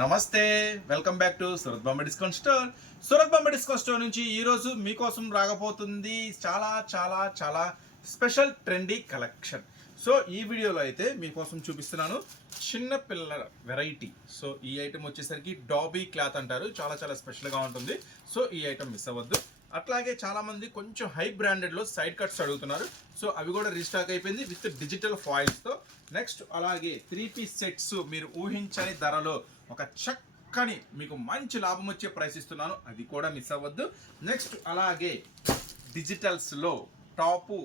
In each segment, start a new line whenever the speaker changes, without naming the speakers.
నమస్తే welcome back to Surat Bombay discount store. Surat Bombay discount store నుంచి ఈరోజు మీకోసం రాకపోతుంది చాలా చాలా చాలా స్పెషల్ ట్రెండీ కలెక్షన్. సో ఈ వీడియోలో అయితే మీకోసం చూపిస్తున్నాను చిన్న పిల్లల వెరైటీ. సో ఈ ఐటెం వచ్చేసరికి డాబీ క్లాత్ అంటారు. చాలా చాలా స్పెషల్గా ఉంటుంది. సో ఈ ఐటెం మిస్ అవ్వద్దు. అట్లాగే చాలా మంది కొంచెం హై బ్రాండెడ్లో సైడ్ కట్స్ అడుగుతున్నారు. సో అవి కూడా రీస్టాక్ అయిపోయింది విత్ డిజిటల్ ఫాయిల్స్తో. నెక్స్ట్ అలాగే త్రీ పీస్ సెట్స్ మీరు ఊహించని ధరలో ఒక చక్కని మీకు మంచి లాభం వచ్చే ప్రైస్ ఇస్తున్నాను. అది కూడా మిస్ అవ్వద్దు. నెక్స్ట్ అలాగే డిజిటల్స్లో టాపు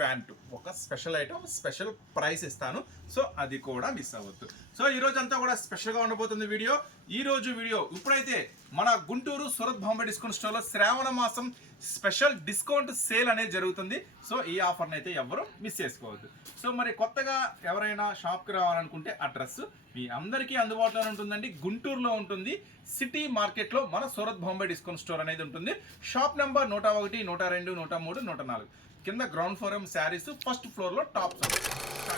ప్యాంటు ఒక స్పెషల్ ఐటమ్ స్పెషల్ ప్రైస్ ఇస్తాను. సో అది కూడా మిస్ అవ్వద్దు. సో ఈ రోజు అంతా కూడా స్పెషల్గా ఉండబోతుంది వీడియో. ఈ రోజు వీడియో ఇప్పుడైతే మన గుంటూరు సూరత్ బాంబే డిస్కౌంట్ స్టోర్లో శ్రావణ మాసం స్పెషల్ డిస్కౌంట్ సేల్ అనేది జరుగుతుంది. సో ఈ ఆఫర్ని అయితే ఎవరు మిస్ చేసుకోవద్దు. సో మరి కొత్తగా ఎవరైనా షాప్కి రావాలనుకుంటే అడ్రస్ మీ అందరికీ అందుబాటులో ఉంటుందండి. గుంటూరులో ఉంటుంది. సిటీ మార్కెట్లో మన సూరత్ బాంబే డిస్కౌంట్ స్టోర్ అనేది ఉంటుంది. షాప్ నెంబర్ నూట ఒకటి నూట రెండు నూట మూడు నూట నాలుగు. కింద గ్రౌండ్ ఫ్లోర్ శారీస్ ఫస్ట్ ఫ్లోర్లో స్టార్ట్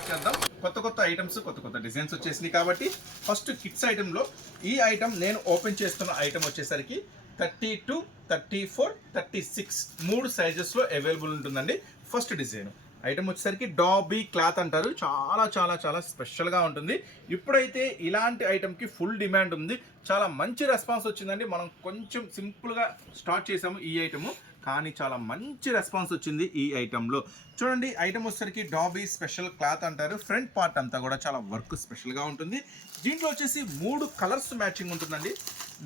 చేద్దాం. కొత్త కొత్త ఐటమ్స్ కొత్త కొత్త డిజైన్స్ వచ్చేసినాయి కాబట్టి ఫస్ట్ కిడ్స్ ఐటమ్లో ఈ ఐటమ్ నేను ఓపెన్ చేస్తున్న ఐటమ్ వచ్చేసరికి thirty two thirty four thirty six మూడు సైజెస్లో అవైలబుల్ ఉంటుందండి. ఫస్ట్ డిజైన్ ఐటమ్ వచ్చేసరికి డాబీ క్లాత్ అంటారు. చాలా చాలా చాలా స్పెషల్గా ఉంటుంది. ఇప్పుడైతే ఇలాంటి ఐటమ్కి ఫుల్ డిమాండ్ ఉంది. చాలా మంచి రెస్పాన్స్ వచ్చిందండి. మనం కొంచెం సింపుల్గా స్టార్ట్ చేసాము ఈ ఐటము కానీ చాలా మంచి రెస్పాన్స్ వచ్చింది ఈ ఐటెంలో. చూడండి ఐటమ్ వచ్చేసరికి డాబీ స్పెషల్ క్లాత్ అంటారు. ఫ్రంట్ పార్ట్ అంతా కూడా చాలా వర్క్ స్పెషల్గా ఉంటుంది. దీంట్లో వచ్చేసి మూడు కలర్స్ మ్యాచింగ్ ఉంటుందండి.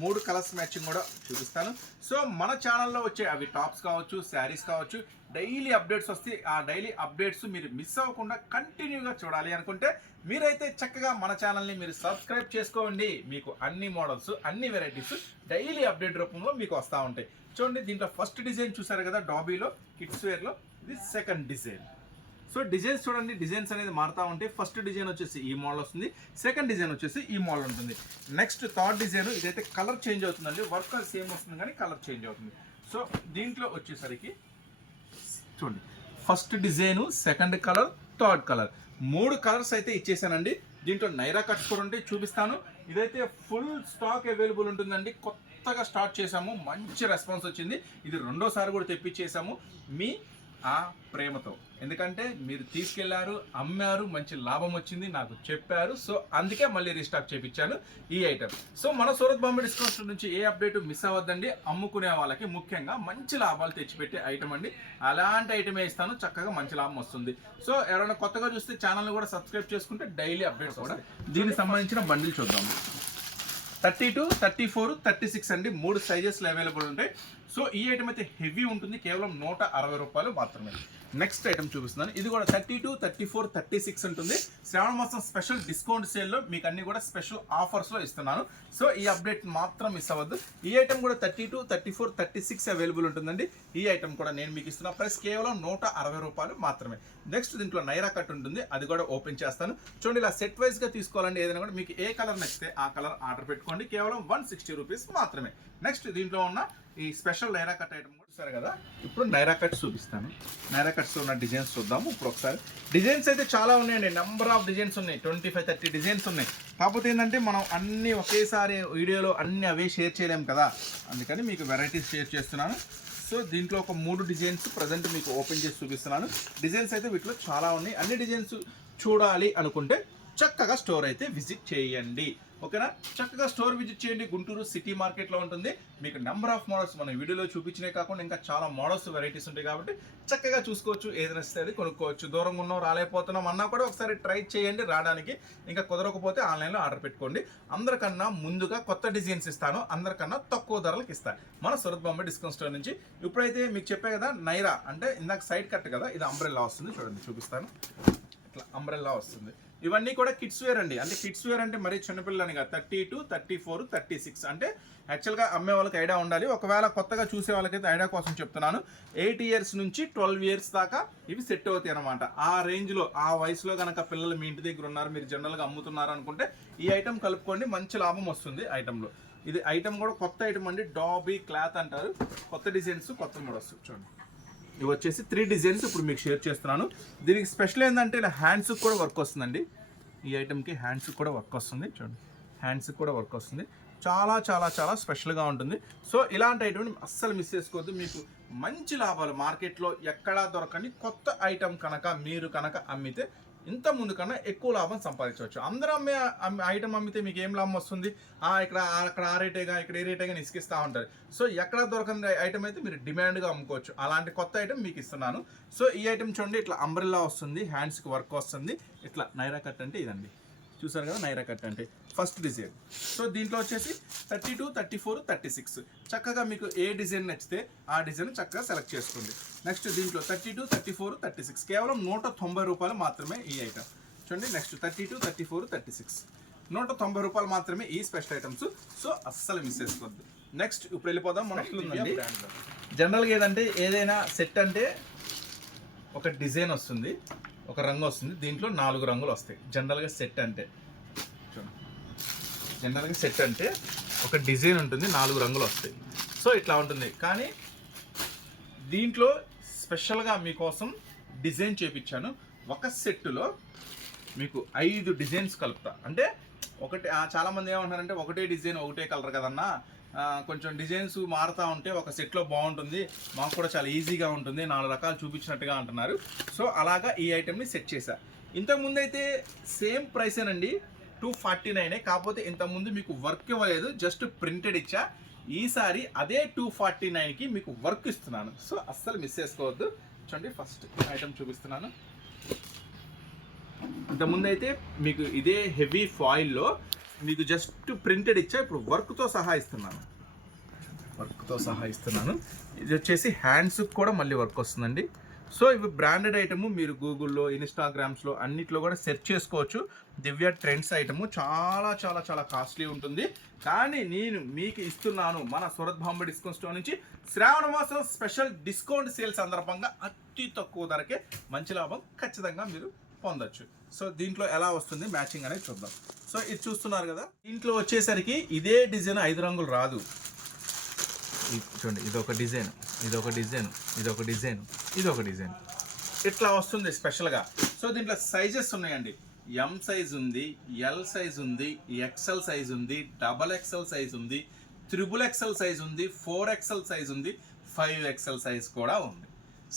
మూడు కలర్స్ మ్యాచింగ్ కూడా చూపిస్తాను. సో మన ఛానల్లో వచ్చే అవి టాప్స్ కావచ్చు శారీస్ కావచ్చు డైలీ అప్డేట్స్ వస్తే ఆ డైలీ అప్డేట్స్ మీరు మిస్ అవ్వకుండా కంటిన్యూగా చూడాలి అనుకుంటే మీరైతే చక్కగా మన ఛానల్ని మీరు సబ్స్క్రైబ్ చేసుకోండి. మీకు అన్ని మోడల్స్ అన్ని వెరైటీస్ డైలీ అప్డేట్ రూపంలో మీకు వస్తూ ఉంటాయి. చూడండి దీంట్లో ఫస్ట్ డిజైన్ చూసారు కదా డాబీలో కిడ్స్ వేర్లో ఇది సెకండ్ డిజైన్. సో డిజైన్స్ చూడండి డిజైన్స్ అనేది మారుతూ ఉంటాయి. ఫస్ట్ డిజైన్ వచ్చేసి ఈ మోడల్ వస్తుంది. సెకండ్ డిజైన్ వచ్చేసి ఈ మోడల్ ఉంటుంది. నెక్స్ట్ థర్డ్ డిజైన్ ఇదైతే కలర్ చేంజ్ అవుతుందండి. వర్క్ సేమ్ వస్తుంది కానీ కలర్ చేంజ్ అవుతుంది. సో దీంట్లో వచ్చేసరికి చూడండి. First design second colour third colour మూడు కలర్స్ అయితే ఇచ్చేసానండి. దీంట్లో నైరా కట్స్ కూడా ఉంటే చూపిస్తాను. ఇదైతే ఫుల్ స్టాక్ అవైలబుల్ ఉంటుందండి. కొత్తగా స్టార్ట్ చేసాము మంచి రెస్పాన్స్ వచ్చింది. ఇది రెండోసారి కూడా తెప్పించేసాము మీ ఆ ప్రేమతో. ఎందుకంటే మీరు తీసుకెళ్ళారు అమ్మారు మంచి లాభం వచ్చింది నాకు చెప్పారు. సో అందుకే మళ్ళీ రీస్టాక్ చేపించాను ఈ ఐటమ్ సో మన సూరత్ బాంబే డిస్కౌంట్ నుంచి ఏ అప్డేట్ మిస్ అవ్వద్దండి. అమ్ముకునే వాళ్ళకి ముఖ్యంగా మంచి లాభాలు తెచ్చిపెట్టే ఐటమ్ అండి. అలాంటి ఐటమే ఇస్తాను చక్కగా మంచి లాభం వస్తుంది. సో ఎవరైనా కొత్తగా చూస్తే ఛానల్ కూడా సబ్స్క్రైబ్ చేసుకుంటే డైలీ అప్డేట్స్ కూడా. దీనికి సంబంధించిన బండిల్ చూద్దాం. Thirty two thirty four thirty six అండి. మూడు సైజెస్లో అవైలబుల్ ఉంటాయి. సో ఈ ఐటమ్ అయితే హెవీ ఉంటుంది. కేవలం నూట అరవై రూపాయలు మాత్రమే. నెక్స్ట్ ఐటమ్ చూపిస్తున్నాను. ఇది కూడా thirty two thirty four thirty six ఉంటుంది. శ్రావణ మాసం స్పెషల్ డిస్కౌంట్ సేల్లో మీకు అన్ని కూడా స్పెషల్ ఆఫర్స్లో ఇస్తున్నాను. సో ఈ అప్డేట్ మాత్రం మిస్ అవ్వద్దు. ఈ ఐటమ్ కూడా thirty two thirty four thirty six available ఉంటుందండి. ఈ ఐటమ్ కూడా నేను మీకు ఇస్తున్న. ప్రైస్ కేవలం నూట అరవై రూపాయలు మాత్రమే. నెక్స్ట్ దీంట్లో నైరా కట్ ఉంటుంది. అది కూడా ఓపెన్ చేస్తాను. చూడండి ఇలా సెట్ వైజ్గా తీసుకోవాలండి ఏదైనా కూడా మీకు ఏ కలర్ నచ్చితే ఆ కలర్ ఆర్డర్ పెట్టుకోండి. కేవలం వన్ సిక్స్టీ రూపీస్ మాత్రమే. నెక్స్ట్ దీంట్లో ఉన్న ఈ స్పెషల్ నైరా కట్ ఐటమ్ చూపిస్తారు కదా? ఇప్పుడు నైరా కట్ చూపిస్తాను. నైరా కట్స్ ఉన్న డిజైన్స్ చూద్దాము. ఇప్పుడు ఒకసారి. డిజైన్స్ అయితే చాలా ఉన్నాయండి. నెంబర్ ఆఫ్ డిజైన్స్ ఉన్నాయి. ట్వంటీ ఫైవ్ థర్టీ డిజైన్స్ ఉన్నాయి. కాకపోతే ఏంటంటే మనం అన్ని ఒకేసారి వీడియోలో అన్ని అవే షేర్ చేయలేము కదా? అందుకని మీకు వెరైటీస్ షేర్ చేస్తున్నాను. సో దీంట్లో ఒక మూడు డిజైన్స్ ప్రజెంట్ మీకు ఓపెన్ చేసి చూపిస్తున్నాను. డిజైన్స్ అయితే వీటిలో చాలా ఉన్నాయి. అన్ని డిజైన్స్ చూడాలి అనుకుంటే చక్కగా స్టోర్ అయితే విజిట్ చేయండి. ఓకేనా? చక్కగా స్టోర్ విజిట్ చేయండి. గుంటూరు సిటీ మార్కెట్లో ఉంటుంది. మీకు నెంబర్ ఆఫ్ మోడల్స్ మన వీడియోలో చూపించినే కాకుండా ఇంకా చాలా మోడల్స్ వెరైటీస్ ఉంటాయి కాబట్టి చక్కగా చూసుకోవచ్చు. ఏదైనా నచ్చితే అది కొనుక్కోవచ్చు. దూరంగా ఉన్నాం రాలేకపోతున్నాం అన్నా కూడా ఒకసారి ట్రై చేయండి. రావడానికి ఇంకా కుదరకపోతే ఆన్లైన్లో ఆర్డర్ పెట్టుకోండి. అందరికన్నా ముందుగా కొత్త డిజైన్స్ ఇస్తాను. అందరికన్నా తక్కువ ధరలకు ఇస్తాను మన సురత్ బొమ్మ డిస్కౌంట్ స్టోర్ నుంచి. ఇప్పుడైతే మీకు చెప్పే కదా నైరా. అంటే ఇందాక సైడ్ కట్ కదా ఇది అంబ్రెల్లా వస్తుంది. చూడండి చూపిస్తాను. ఇట్లా అంబ్రెల్లా వస్తుంది. ఇవన్నీ కూడా కిడ్స్ వేర్ అండి. అంటే కిడ్స్ వేర్ అంటే మరీ చిన్నపిల్లని కాదు. Thirty two thirty four thirty six అంటే యాక్చువల్గా అమ్మే వాళ్ళకి ఐడియా ఉండాలి. ఒకవేళ కొత్తగా చూసే వాళ్ళకైతే ఐడియా కోసం చెప్తున్నాను. ఎయిట్ ఇయర్స్ నుంచి ట్వెల్వ్ ఇయర్స్ దాకా ఇవి సెట్ అవుతాయి అనమాట ఆ రేంజ్లో ఆ వయసులో కనుక పిల్లలు మీ ఇంటి దగ్గర ఉన్నారు మీరు జనరల్గా అమ్ముతున్నారు అనుకుంటే ఈ ఐటెం కలుపుకోండి మంచి లాభం వస్తుంది ఐటెంలో. ఇది ఐటెం కూడా కొత్త ఐటమ్ అండి. డాబీ క్లాత్ అంటారు. కొత్త డిజైన్స్ కొత్త మోడల్స్. చూడండి. ఇవి వచ్చేసి త్రీ డిజైన్స్ ఇప్పుడు మీకు షేర్ చేస్తున్నాను. దీనికి స్పెషల్ ఏంటంటే ఇలా హ్యాండ్స్కి కూడా వర్క్ వస్తుందండి. ఈ ఐటెంకి హ్యాండ్స్కి కూడా వర్క్ వస్తుంది. చూడండి. హ్యాండ్స్కి కూడా వర్క్ వస్తుంది. చాలా చాలా చాలా స్పెషల్గా ఉంటుంది. సో ఇలాంటి ఐటమ్ని అస్సలు మిస్ చేసుకోవద్దు. మీకు మంచి లాభాలు. మార్కెట్లో ఎక్కడా దొరకని కొత్త ఐటమ్ కనుక మీరు కనుక అమ్మితే ఇంత ముందు కన్నా ఎక్కువ లాభం సంపాదించవచ్చు. అందరూ అమ్మే ఐటమ్ అమ్మితే మీకు ఏం లాభం వస్తుంది? ఆ ఇక్కడ అక్కడ ఆ రేటేగా ఇక్కడ ఏ రేటేగా ఇసుకిస్తూ ఉంటారు. సో ఎక్కడ దొరకని ఐటమ్ అయితే మీరు డిమాండ్గా అమ్ముకోవచ్చు. అలాంటి కొత్త ఐటమ్ మీకు ఇస్తున్నాను. సో ఈ ఐటమ్ చూడండి ఇట్లా అంబ్రెల్లా వస్తుంది హ్యాండ్స్కి వర్క్ వస్తుంది. ఇట్లా నైరా కట్ అంటే ఇదండి. చూసారు కదా నైరా కట్ అంటే ఫస్ట్ డిజైన్. సో దీంట్లో వచ్చేసి thirty two thirty four thirty six. చక్కగా మీకు ఏ డిజైన్ నచ్చితే ఆ డిజైన్ చక్కగా సెలెక్ట్ చేసుకోండి. నెక్స్ట్ దీంట్లో thirty two thirty four thirty six. కేవలం నూట తొంభై రూపాయలు మాత్రమే ఈ ఐటమ్ చూడండి next thirty two thirty four thirty six. నూట తొంభై రూపాయలు మాత్రమే ఈ స్పెషల్ ఐటమ్స్ సో అస్సలు మిస్ చేసుకోవద్దు. నెక్స్ట్ ఇప్పుడు వెళ్ళిపోదాం. మనం జనరల్గా ఏదంటే ఏదైనా సెట్ అంటే ఒక డిజైన్ వస్తుంది. ఒక రంగు వస్తుంది. దీంట్లో నాలుగు రంగులు వస్తాయి. జనరల్గా సెట్ అంటే. జనరల్గా సెట్ అంటే ఒక డిజైన్ ఉంటుంది నాలుగు రంగులు వస్తాయి. సో ఇట్లా ఉంటుంది. కానీ దీంట్లో స్పెషల్గా మీకోసం డిజైన్ చేపించాను. ఒక సెట్టులో మీకు ఐదు డిజైన్స్ కలుపుతా. అంటే ఒకటి చాలామంది ఏమంటారంటే ఒకటే డిజైన్ ఒకటే కలర్ కదన్నా? కొంచెం డిజైన్స్ మారుతూ ఉంటే ఒక సెట్లో బాగుంటుంది. మాకు కూడా చాలా ఈజీగా ఉంటుంది. నాలుగు రకాలు చూపించినట్టుగా అంటున్నారు. సో అలాగా ఈ ఐటెంని సెట్ చేశా. ఇంతకుముందు అయితే సేమ్ ప్రైసేనండి టూ ఫార్టీ నైనే కాకపోతే ఇంతకుముందు మీకు వర్క్ ఇవ్వలేదు. జస్ట్ ప్రింటెడ్ ఇచ్చా. ఈసారి అదే టూ ఫార్టీ నైన్కి మీకు వర్క్ ఇస్తున్నాను. సో అస్సలు మిస్ చేసుకోవద్దు. చూడండి ఫస్ట్ ఐటమ్ చూపిస్తున్నాను. ఇంతకుముందు అయితే మీకు ఇదే హెవీ ఫాయిల్లో మీకు జస్ట్ ప్రింటెడ్ ఇచ్చా ఇప్పుడు వర్క్తో సహా ఇస్తున్నాను. వర్క్తో సహా ఇస్తున్నాను. ఇది వచ్చేసి హ్యాండ్స్కి కూడా మళ్ళీ వర్క్ వస్తుందండి. సో ఇవి బ్రాండెడ్ ఐటమ్ మీరు గూగుల్లో ఇన్స్టాగ్రామ్స్లో అన్నిట్లో కూడా సెర్చ్ చేసుకోవచ్చు. దివ్య ట్రెండ్స్ ఐటమ్ చాలా చాలా చాలా కాస్ట్లీ ఉంటుంది. కానీ నేను మీకు ఇస్తున్నాను మన సూరత్ బాంబే డిస్కౌంట్ స్టోర్ నుంచి శ్రావణ మాసం స్పెషల్ డిస్కౌంట్ సేల్ సందర్భంగా అతి తక్కువ ధరకే మంచి లాభం ఖచ్చితంగా మీరు పొందొచ్చు. సో దీంట్లో ఎలా వస్తుంది? మ్యాచింగ్ అనేది చూద్దాం. సో ఇది చూస్తున్నారు కదా? దీంట్లో వచ్చేసరికి ఇదే డిజైన్ ఐదు రంగులు రాదు. ఇది చూడండి ఇది ఒక డిజైన్ ఇది ఒక డిజైన్ ఇది ఒక డిజైన్ ఇది ఒక డిజైన్. ఇట్లా వస్తుంది స్పెషల్గా. సో దీంట్లో సైజెస్ ఉన్నాయండి. ఎం సైజ్ ఉంది ఎల్ సైజ్ ఉంది ఎక్సెల్ సైజ్ ఉంది డబల్ ఎక్సెల్ సైజ్ ఉంది త్రిబుల్ ఎక్సెల్ సైజ్ ఉంది ఫోర్ ఎక్సెల్ సైజ్ ఉంది ఫైవ్ ఎక్సెల్ సైజ్ కూడా ఉంది.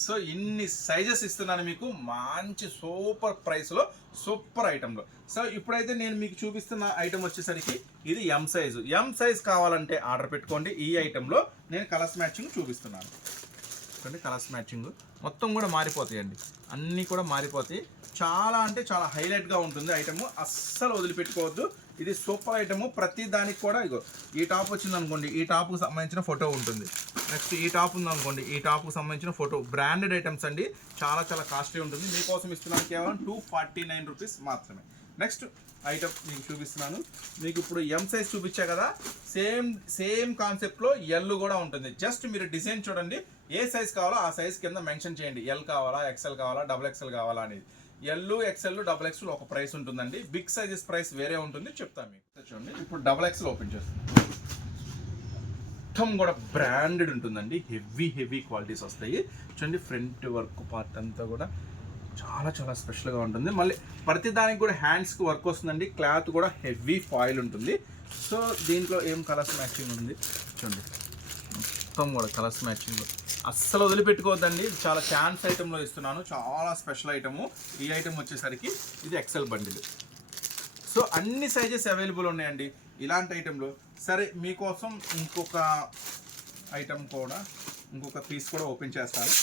సో ఇన్ని సైజెస్ ఇస్తున్నాను మీకు. మంచి సూపర్ ప్రైస్లో సూపర్ ఐటెంలో సో ఇప్పుడైతే నేను మీకు చూపిస్తున్న ఐటెం వచ్చేసరికి ఇది ఎం సైజు ఎం సైజ్ కావాలంటే ఆర్డర్ పెట్టుకోండి. ఈ ఐటెంలో నేను కలర్స్ మ్యాచింగ్ చూపిస్తున్నాను. చూడండి కలర్స్ మ్యాచింగ్ మొత్తం కూడా మారిపోతాయండి. అన్నీ కూడా మారిపోతాయి. చాలా అంటే చాలా హైలైట్గా ఉంటుంది ఐటెము అస్సలు వదిలిపెట్టుకోవద్దు. ఇది సూపర్ ఐటమ్. ప్రతి దానికి కూడా ఇగో ఈ టాప్ వచ్చింది అనుకోండి ఈ టాప్కి సంబంధించిన ఫోటో ఉంటుంది. నెక్స్ట్ ఈ టాప్ ఉంది అనుకోండి ఈ టాప్కి సంబంధించిన ఫోటో. బ్రాండెడ్ ఐటమ్స్ అండి. చాలా చాలా కాస్ట్లీ ఉంటుంది. మీకోసం ఇస్తున్నాను కేవలం టూ ఫార్టీ నైన్ రూపీస్ మాత్రమే. నెక్స్ట్ ఐటమ్ మీకు చూపిస్తున్నాను. మీకు ఇప్పుడు ఎం సైజ్ చూపించా కదా? సేమ్ సేమ్ కాన్సెప్ట్లో ఎల్ కూడా ఉంటుంది. జస్ట్ మీరు డిజైన్ చూడండి. ఏ సైజ్ కావాలో ఆ సైజ్ కింద మెన్షన్ చేయండి. ఎల్ కావాలా ఎక్సెల్ కావాలా డబుల్ ఎక్సెల్ కావాలా అనేది. ఎల్ ఎక్స్ఎల్ డబుల్ ఎక్స్ఎల్ ఒక ప్రైస్ ఉంటుందండి. బిగ్ సైజెస్ ప్రైస్ వేరే ఉంటుంది. చెప్తాను మీకు. చూడండి. ఇప్పుడు డబుల్ ఎక్స్ఎల్ ఓపెన్ చేస్తాను. మొత్తం కూడా బ్రాండెడ్ ఉంటుందండి. హెవీ హెవీ క్వాలిటీస్ వస్తాయి. చూడండి ఫ్రంట్ వర్క్ పార్ట్ అంతా కూడా చాలా చాలా స్పెషల్గా ఉంటుంది. మళ్ళీ ప్రతి దానికి కూడా హ్యాండ్స్కి వర్క్ వస్తుందండి. క్లాత్ కూడా హెవీ ఫాయిల్ ఉంటుంది. సో దీంట్లో ఏం కలర్స్ మ్యాచింగ్ ఉంది? చూడండి. మొత్తం కూడా కలర్స్ మ్యాచింగ్ అస్సలు వదిలిపెట్టుకోవద్దండి. చాలా ఛాన్స్ ఐటెంలో ఇస్తున్నాను. చాలా స్పెషల్ ఐటము ఈ ఐటెం వచ్చేసరికి ఇది ఎక్సెల్ బండిల్ సో అన్ని సైజెస్ అవైలబుల్ ఉన్నాయండి. ఇలాంటి ఐటెంలో సరే మీకోసం ఇంకొక ఐటెం కూడా ఇంకొక పీస్ కూడా ఓపెన్ చేస్తాను.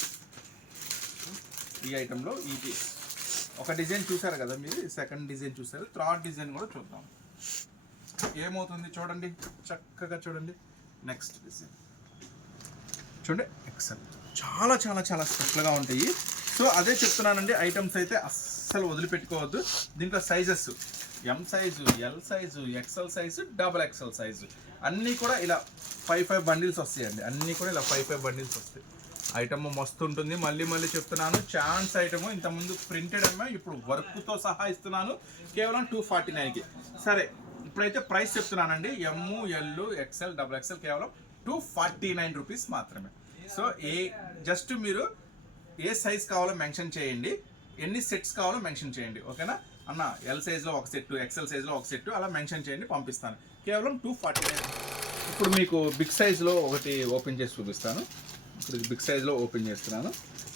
ఈ ఐటెంలో ఈ పీస్ ఒక డిజైన్ చూసారు కదా మీరు? సెకండ్ డిజైన్ చూసారు. థర్డ్ డిజైన్ కూడా చూద్దాం. ఏమవుతుంది చూడండి. చక్కగా చూడండి. నెక్స్ట్ డిజైన్ చూడండి ఎక్సెల్ చాలా చాలా చాలా స్పెషల్గా ఉంటాయి. సో అదే చెప్తున్నానండి ఐటమ్స్ అయితే అస్సలు వదిలిపెట్టుకోవద్దు. దీంట్లో sizes M size L size XL size double XL size అన్నీ కూడా ఇలా ఫైవ్ ఫైవ్ బండిల్స్ వస్తాయండి. అన్నీ కూడా ఇలా ఫైవ్ ఫైవ్ బండిల్స్ వస్తాయి. ఐటమ్ మస్తు ఉంటుంది. మళ్ళీ మళ్ళీ చెప్తున్నాను ఛాన్స్ ఐటమ్ ఇంతకుముందు ప్రింటెడ్ అమ్మాయి ఇప్పుడు వర్క్తో సహా ఇస్తున్నాను. కేవలం టూ ఫార్టీ నైన్కి సరే ఇప్పుడైతే ప్రైస్ చెప్తున్నానండి. M L XL double XL కేవలం టూ ఫార్టీ నైన్ రూపీస్ మాత్రమే. సో ఏ జస్ట్ మీరు ఏ సైజ్ కావాలో మెన్షన్ చేయండి. ఎన్ని సెట్స్ కావాలో మెన్షన్ చేయండి. ఓకేనా? అన్న ఎల్ సైజ్లో ఒక సెట్ ఎక్సెల్ సైజ్లో ఒక సెట్ అలా మెన్షన్ చేయండి పంపిస్తాను. కేవలం టూ ఫార్టీ నైన్ ఇప్పుడు మీకు బిగ్ సైజ్లో ఒకటి ఓపెన్ చేసి చూపిస్తాను. ఇప్పుడు బిగ్ సైజ్లో ఓపెన్ చేస్తున్నాను.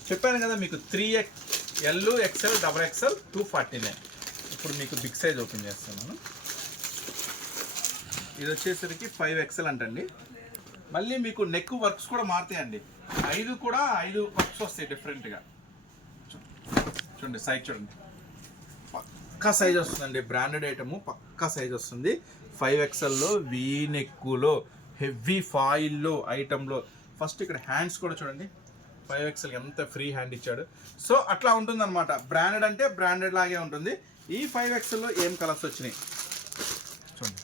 చెప్పాను కదా మీకు three X L XL double XL two forty nine ఇప్పుడు మీకు బిగ్ సైజ్ ఓపెన్ చేస్తున్నాను. ఇది వచ్చేసరికి ఫైవ్ ఎక్సెల్ అంటండి. మళ్ళీ మీకు నెక్ వర్క్స్ కూడా మారుతాయండి. ఐదు కూడా ఐదు వర్క్స్ వస్తాయి డిఫరెంట్గా చూడండి సైజ్ చూడండి. పక్కా సైజ్ వస్తుందండి. బ్రాండెడ్ ఐటమ్ పక్కా సైజ్ వస్తుంది. ఫైవ్ ఎక్సెల్లో వీ నెక్కులో హెవీ ఫాయిల్లో ఐటెంలో ఫస్ట్ ఇక్కడ హ్యాండ్స్ కూడా చూడండి. ఫైవ్ ఎక్స్ఎల్ ఎంత ఫ్రీ హ్యాండ్ ఇచ్చాడు. సో అట్లా ఉంటుంది అనమాట బ్రాండెడ్ అంటే బ్రాండెడ్ లాగే ఉంటుంది. ఈ ఫైవ్ ఎక్సెల్లో ఏం కలర్స్ వచ్చినాయి? చూడండి.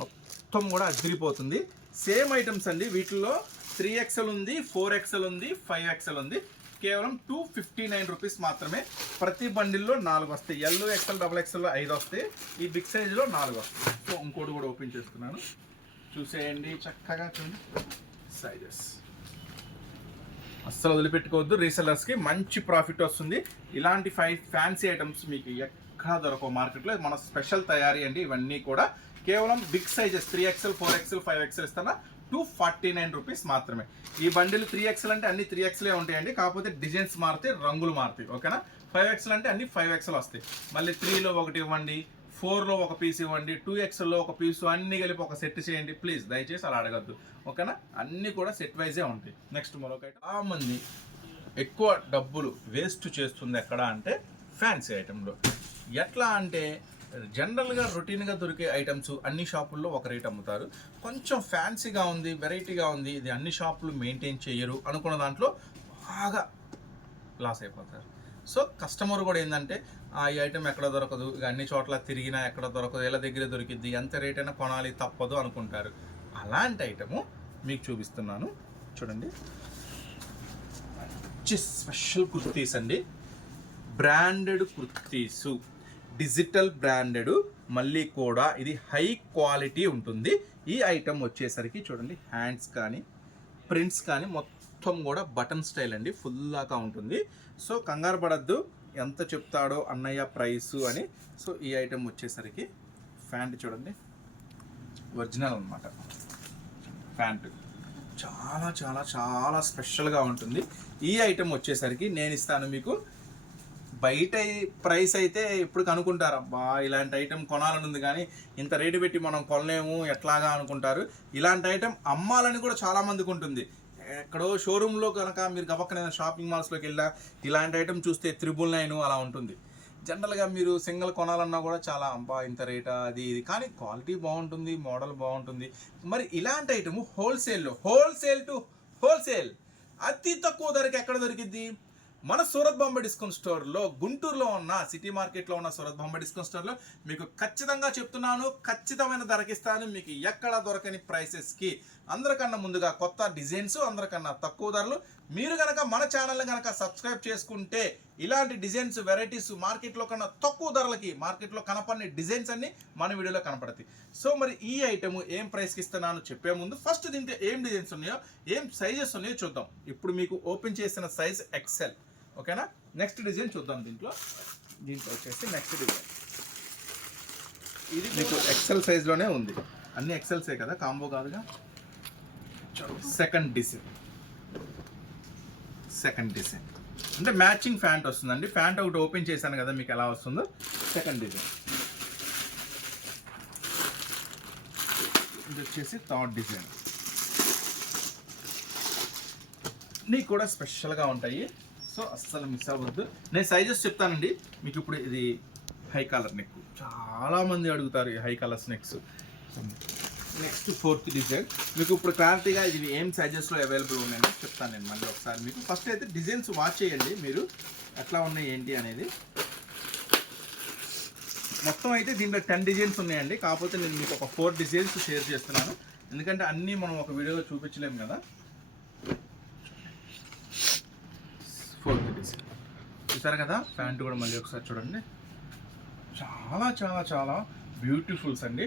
మొత్తం కూడా అదిరిపోతుంది. సేమ్ ఐటమ్స్ అండి. వీటిల్లో త్రీ ఎక్స్ఎల్ ఉంది ఫోర్ ఎక్స్ఎల్ ఉంది ఫైవ్ ఎక్స్ఎల్ ఉంది. కేవలం టూ ఫిఫ్టీ నైన్ రూపీస్ మాత్రమే. ప్రతి బండిల్లో నాలుగు వస్తాయి. ఎల్లో ఎక్స్ఎల్ డబుల్ ఎక్స్ఎల్ ఐదు వస్తాయి. ఈ బిగ్ సైజ్లో నాలుగు వస్తాయి. సో ఇంకోటి కూడా ఓపెన్ చేస్తున్నాను. చూసేయండి. చక్కగా చూడండి. సైజెస్ అస్సలు వదిలిపెట్టుకోవద్దు. రీసెలర్స్కి మంచి ప్రాఫిట్ వస్తుంది. ఇలాంటి ఫైవ్ ఫ్యాన్సీ ఐటమ్స్ మీకు ఎక్కడ దొరకవు మార్కెట్లో. మన స్పెషల్ తయారీ అండి. ఇవన్నీ కూడా కేవలం big sizes three XL four XL five XL ఇస్తానా? టూ ఫార్టీ నైన్ రూపీస్ మాత్రమే. ఈ బండిల్ త్రీ ఎక్స్ఎల్ అంటే అన్ని త్రీ ఎక్స్ఎలే ఉంటాయండి. కాకపోతే డిజైన్స్ మారుతాయి రంగులు మారుతాయి. ఓకేనా ఫైవ్ ఎక్స్ఎల్ అంటే అన్ని ఫైవ్ ఎక్స్ఎల్ వస్తాయి. మళ్ళీ త్రీలో ఒకటి ఇవ్వండి ఫోర్లో ఒక పీస్ ఇవ్వండి టూ ఎక్స్ఎల్లో ఒక పీస్ అన్ని కలిపి ఒక సెట్ చేయండి. ప్లీజ్ దయచేసి అలా అడగద్దు. ఓకేనా అన్నీ కూడా సెట్ వైజే ఉంటాయి. నెక్స్ట్ మరొక మంది ఎక్కువ డబ్బులు వేస్ట్ చేస్తుంది ఎక్కడ అంటే ఫ్యాన్సీ ఐటెంలో ఎట్లా అంటే జనరల్గా రొటీన్గా దొరికే ఐటమ్స్ అన్ని షాపుల్లో ఒక రేట్ అమ్ముతారు. కొంచెం ఫ్యాన్సీగా ఉంది వెరైటీగా ఉంది ఇది అన్ని షాపులు మెయింటైన్ చేయరు అనుకున్న దాంట్లో బాగా లాస్ అయిపోతారు. సో కస్టమర్ కూడా ఏంటంటే ఆ ఈ ఐటెం ఎక్కడ దొరకదు ఇక అన్ని చోట్ల తిరిగినా ఎక్కడ దొరకదు ఎలా దగ్గర దొరికిద్ది ఎంత రేట్ అయినా కొనాలి తప్పదు అనుకుంటారు. అలాంటి ఐటము మీకు చూపిస్తున్నాను. చూడండి. మంచి స్పెషల్ కుర్తీస్ అండి. బ్రాండెడ్ కుర్తీసు. డిజిటల్ బ్రాండెడ్ మళ్ళీ కూడా ఇది హై క్వాలిటీ ఉంటుంది. ఈ ఐటమ్ వచ్చేసరికి చూడండి హ్యాండ్స్ కానీ ప్రింట్స్ కానీ మొత్తం కూడా బటన్ స్టైల్ అండి ఫుల్ దాకా ఉంటుంది. సో కంగారు పడద్దు ఎంత చెప్తాడో అన్నయ్య ప్రైస్ అని. సో ఈ ఐటమ్ వచ్చేసరికి ప్యాంట్ చూడండి ఒరిజినల్ అనమాట ప్యాంటు చాలా చాలా చాలా స్పెషల్గా ఉంటుంది. ఈ ఐటమ్ వచ్చేసరికి నేను ఇస్తాను మీకు బయట ప్రైస్ అయితే ఇప్పుడు కనుక్కుంటారు? అబ్బా ఇలాంటి ఐటెం కొనాలని ఉంది కానీ ఇంత రేటు పెట్టి మనం కొనలేము ఎట్లాగా అనుకుంటారు? ఇలాంటి ఐటెం అమ్మాలని కూడా చాలామందికి ఉంటుంది. ఎక్కడో షోరూంలో కనుక మీరు గవక్కనైనా షాపింగ్ మాల్స్లోకి వెళ్ళా ఇలాంటి ఐటెం చూస్తే త్రిబుల్ నైన్ అలా ఉంటుంది. జనరల్గా మీరు సింగిల్ కొనాలన్నా కూడా చాలా అబ్బా ఇంత రేటా? అది ఇది. కానీ క్వాలిటీ బాగుంటుంది మోడల్ బాగుంటుంది. మరి ఇలాంటి ఐటమ్ హోల్సేల్లో హోల్సేల్ టు హోల్సేల్ అతి తక్కువ ధరకి ఎక్కడ దొరికిద్ది? మన సూరత్ బాంబే డిస్కౌంట్ స్టోర్లో గుంటూరులో ఉన్న సిటీ మార్కెట్లో ఉన్న సూరత్ బాంబే డిస్కౌంట్ స్టోర్లో మీకు ఖచ్చితంగా చెప్తున్నాను ఖచ్చితమైన ధరకిస్తాను మీకు ఎక్కడ దొరకని ప్రైసెస్కి అందరికన్నా ముందుగా కొత్త డిజైన్స్ అందరికన్నా తక్కువ ధరలు. మీరు కనుక మన ఛానల్ని కనుక సబ్స్క్రైబ్ చేసుకుంటే ఇలాంటి డిజైన్స్ వెరైటీస్ మార్కెట్లో కన్నా తక్కువ ధరలకి మార్కెట్లో కనపడిన డిజైన్స్ అన్ని మన వీడియోలో కనపడతాయి. సో మరి ఈ ఐటమ్ ఏం ప్రైస్కి ఇస్తున్నాను చెప్పే ముందు ఫస్ట్ దీంట్లో ఏం డిజైన్స్ ఉన్నాయో ఏం సైజెస్ ఉన్నాయో చూద్దాం. ఇప్పుడు మీకు ఓపెన్ చేసిన సైజ్ ఎక్సెల్ ఓకేనా? నెక్స్ట్ డిజైన్ చూద్దాం దీంట్లో. దీంట్లో వచ్చేసి నెక్స్ట్ డిజైన్. ఇది మీకు ఎక్సెల్ సైజ్లోనే ఉంది. అన్ని ఎక్సెల్సే కదా కాంబో కాదుగా? సెకండ్ డిజైన్ సెకండ్ డిజైన్ అంటే మ్యాచింగ్ ఫ్యాంట్ వస్తుందండి. ఫ్యాంట్ ఒకటి ఓపెన్ చేశాను కదా మీకు ఎలా వస్తుందో. సెకండ్ డిజైన్ ఇది వచ్చేసి థర్డ్ డిజైన్ నీకు కూడా స్పెషల్గా ఉంటాయి. సో అస్సలు మిస్ అవ్వద్దు. నేను సైజెస్ చెప్తానండి. మీకు ఇప్పుడు ఇది హై కలర్ నెక్. చాలామంది అడుగుతారు ఈ high collars necks. Next fourth design. మీకు ఇప్పుడు క్లారిటీగా ఇది ఏం సైజెస్లో అవైలబుల్ ఉన్నాయని చెప్తాను నేను మళ్ళీ ఒకసారి మీకు. ఫస్ట్ అయితే డిజైన్స్ వాచ్ చేయండి మీరు. ఎట్లా ఉన్నాయి ఏంటి అనేది. మొత్తం అయితే దీంట్లో టెన్ డిజైన్స్ ఉన్నాయండి. కాకపోతే నేను మీకు ఒక ఫోర్ డిజైన్స్ షేర్ చేస్తున్నాను. ఎందుకంటే అన్నీ మనం ఒక వీడియోలో చూపించలేము కదా. ఫోర్త్ డిజైన్ చూసారు కదా? ప్యాంటు కూడా మళ్ళీ ఒకసారి చూడండి. చాలా చాలా చాలా బ్యూటిఫుల్స్ అండి.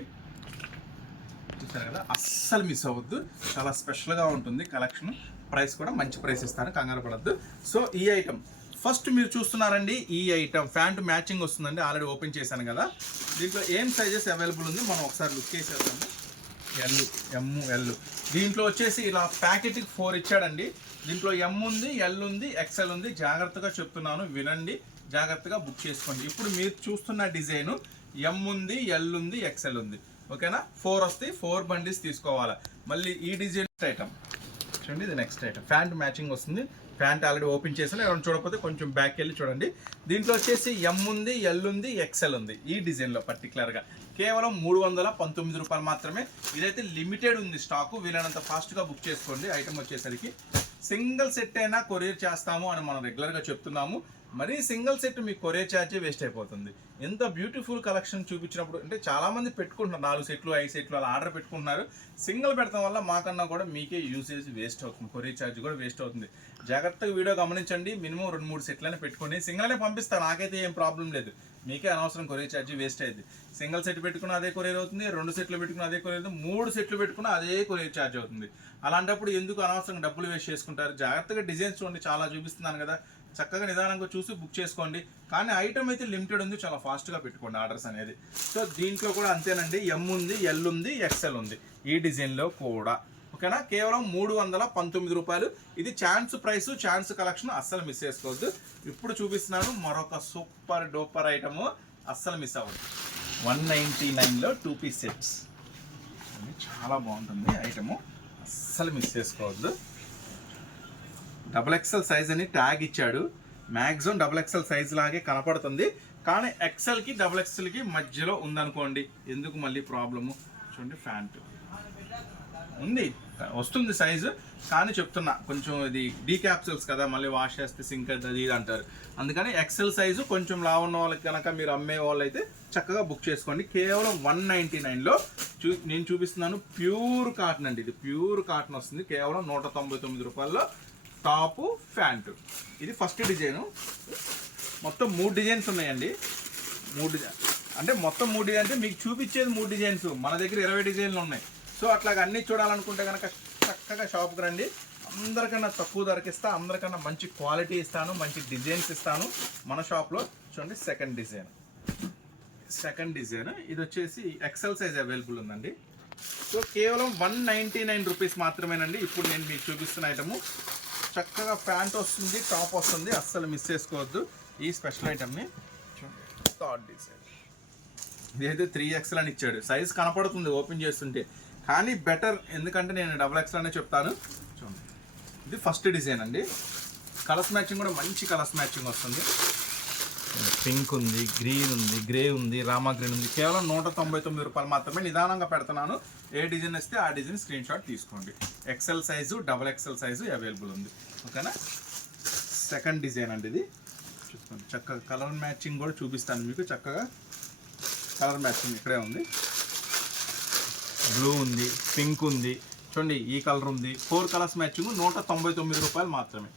చూసారు కదా? అస్సలు మిస్ అవ్వద్దు. చాలా స్పెషల్గా ఉంటుంది కలెక్షన్ ప్రైస్ కూడా మంచి ప్రైస్ ఇస్తాను కంగారు పడద్దు. సో ఈ ఐటమ్ ఫస్ట్ మీరు చూస్తున్నారండి ఈ ఐటమ్ ప్యాంట్ మ్యాచింగ్ వస్తుందండి. ఆల్రెడీ ఓపెన్ చేశాను కదా. దీంట్లో ఏం సైజెస్ అవైలబుల్ ఉంది? మనం ఒకసారి లుక్ చేసేద్దాము. ఎల్ ఎమ్ ఎల్ దీంట్లో వచ్చేసి ఇలా ప్యాకెట్కి ఫోర్ ఇచ్చాడండి. దీంట్లో ఎమ్ ఉంది ఎల్ ఉంది ఎక్సెల్ ఉంది. జాగ్రత్తగా చెప్తున్నాను వినండి. జాగ్రత్తగా బుక్ చేసుకోండి. ఇప్పుడు మీరు చూస్తున్న డిజైను ఎమ్ ఉంది ఎల్ ఉంది ఎక్సెల్ ఉంది. ఓకేనా? ఫోర్ వస్తాయి ఫోర్ బండిస్ తీసుకోవాలి. మళ్ళీ ఈ డిజైన్ ఐటమ్ చూడండి ఇది నెక్స్ట్ ఐటమ్ ప్యాంట్ మ్యాచింగ్ వస్తుంది. ప్యాంట్ ఆల్రెడీ ఓపెన్ చేసాను ఎవరైనా చూడకపోతే కొంచెం బ్యాక్ వెళ్ళి చూడండి. దీంట్లో వచ్చేసి ఎమ్ ఉంది ఎల్ ఉంది ఎక్సెల్ ఉంది ఈ డిజైన్లో పర్టికులర్గా కేవలం మూడు వందల పంతొమ్మిది రూపాయలు మాత్రమే. ఇదైతే లిమిటెడ్ ఉంది స్టాకు వీలైనంత ఫాస్ట్గా బుక్ చేసుకోండి. ఐటమ్ వచ్చేసరికి సింగిల్ సెట్ అయినా కొరియర్ చేస్తాము అని మనం రెగ్యులర్గా చెప్తున్నాము. మరీ సింగిల్ సెట్ మీ కొరియర్ చార్జే వేస్ట్ అయిపోతుంది. ఎంత బ్యూటిఫుల్ కలెక్షన్ చూపించినప్పుడు అంటే చాలామంది పెట్టుకుంటున్నారు నాలుగు సెట్లు ఐదు సెట్లు అలా ఆర్డర్ పెట్టుకుంటున్నారు. సింగిల్ పెడతాం వల్ల మాకన్నా కూడా మీకే యూసేజ్ వేస్ట్ అవుతుంది కొరియర్ ఛార్జ్ కూడా వేస్ట్ అవుతుంది. జాగ్రత్తగా వీడియో గమనించండి మినిమం రెండు మూడు సెట్లనే పెట్టుకొని సింగిల్ అనే పంపిస్తాను నాకైతే ఏం ప్రాబ్లం లేదు. మీకే అనవసరం కొరియర్ ఛార్జ్ వేస్ట్ అయింది సింగిల్ సెట్ పెట్టుకున్న అదే కొరియర్ అవుతుంది రెండు సెట్లు పెట్టుకున్న అదే కొరియర్ అవుతుంది మూడు సెట్లు పెట్టుకున్న అదే కొరియర్ ఛార్జ్ అవుతుంది. అలాంటప్పుడు ఎందుకు అనవసరంగా డబ్బులు వేస్ట్ చేసుకుంటారు? జాగ్రత్తగా డిజైన్స్ చూడండి చాలా చూపిస్తున్నాను కదా. చక్కగా నిదానంగా చూసి బుక్ చేసుకోండి. కానీ ఐటమ్ అయితే లిమిటెడ్ ఉంది చాలా ఫాస్ట్గా పెట్టుకోండి ఆర్డర్స్ అనేది. సో దీంట్లో కూడా అంతేనండి. ఎమ్ ఉంది ఎల్ ఉంది ఎక్సెల్ ఉంది. ఈ డిజైన్లో కూడా. ఓకేనా కేవలం మూడు వందల పంతొమ్మిది రూపాయలు. ఇది ఛాన్స్ ప్రైస్ ఛాన్స్ కలెక్షన్ అస్సలు మిస్ చేసుకోవద్దు. ఇప్పుడు చూపిస్తున్నాను మరొక సూపర్ డూపర్ ఐటమ్ అస్సలు మిస్ అవ్వద్దు వన్ నైంటీ నైన్లో టూ పీస్ సెట్స్ చాలా బాగుంటుంది ఐటము అస్సలు మిస్ చేసుకోవద్దు. డబుల్ ఎక్సెల్ సైజ్ అని ట్యాగ్ ఇచ్చాడు. మ్యాక్సిమం డబుల్ ఎక్సెల్ సైజ్ లాగే కనపడుతుంది. కానీ ఎక్సెల్కి డబుల్ ఎక్సెల్కి మధ్యలో ఉందనుకోండి ఎందుకు మళ్ళీ ప్రాబ్లము? చూడండి ఫ్యాంట్. ఉంది. వస్తుంది సైజు. కానీ చెప్తున్నా కొంచెం ఇది డీ క్యాప్సూల్స్ కదా మళ్ళీ వాష్ చేస్తే సింక్ అది ఇది అంటారు. అందుకని ఎక్సెల్ సైజు కొంచెం లావు ఉన్న వాళ్ళకి కనుక మీరు అమ్మే వాళ్ళు అయితే చక్కగా బుక్ చేసుకోండి. కేవలం వన్ నైంటీ నైన్లో చూ నేను చూపిస్తున్నాను ప్యూర్ కాటన్ అండి ఇది. ప్యూర్ కాటన్ వస్తుంది. కేవలం నూట తొంభై తొమ్మిది రూపాయల్లో టాపు ప్యాంటు. ఇది ఫస్ట్ డిజైను. మొత్తం మూడు డిజైన్స్ ఉన్నాయండి. మూడు డిజైన్ అంటే మొత్తం మూడు డిజైన్ అంటే మీకు చూపించేది మూడు డిజైన్స్. మన దగ్గర ఇరవై డిజైన్లు ఉన్నాయి. సో అట్లాగా అన్నీ చూడాలనుకుంటే కనుక చక్కగా షాప్కి రండి. అందరికన్నా తక్కువ ధరకి ఇస్తా అందరికన్నా మంచి క్వాలిటీ ఇస్తాను మంచి డిజైన్స్ ఇస్తాను. మన షాప్లో చూడండి సెకండ్ డిజైన్. Second design. ఇది వచ్చేసి ఎక్సెల్ సైజ్ అవైలబుల్ ఉందండి. సో కేవలం వన్ నైంటీ నైన్ రూపీస్ మాత్రమేనండి. ఇప్పుడు నేను మీకు చూపిస్తున్న ఐటము. చక్కగా ప్యాంట్ వస్తుంది టాప్ వస్తుంది. అస్సలు మిస్ చేసుకోవద్దు. ఈ స్పెషల్ ఐటమ్ని చూడండి. థర్డ్ డిజైన్ ఇదైతే త్రీ ఎక్స్ఎల్ అని ఇచ్చాడు. సైజ్ కనపడుతుంది ఓపెన్ చేస్తుంటే. కానీ బెటర్ ఎందుకంటే నేను డబుల్ ఎక్స్ఎల్ అనే చెప్తాను. చూడండి. ఇది ఫస్ట్ డిజైన్ అండి. కలర్స్ మ్యాచింగ్ కూడా మంచి కలర్స్ మ్యాచింగ్ వస్తుంది. పింక్ ఉంది గ్రీన్ ఉంది గ్రే ఉంది రామా గ్రీన్ ఉంది. కేవలం నూట తొంభై తొమ్మిది రూపాయలు మాత్రమే నిదానంగా పెడుతున్నాను. ఏ డిజైన్ వస్తే ఆ డిజైన్ స్క్రీన్ షాట్ తీసుకోండి. XL size double XL size available ఉంది. ఓకేనా సెకండ్ డిజైన్ అండి ఇది. చూసుకోండి. చక్కగా కలర్ మ్యాచింగ్ కూడా చూపిస్తాను మీకు. చక్కగా కలర్ మ్యాచింగ్ ఇక్కడే ఉంది. బ్లూ ఉంది పింక్ ఉంది. చూడండి ఈ కలర్ ఉంది. ఫోర్ కలర్స్ మ్యాచింగ్ నూట తొంభై తొమ్మిది రూపాయలు మాత్రమే.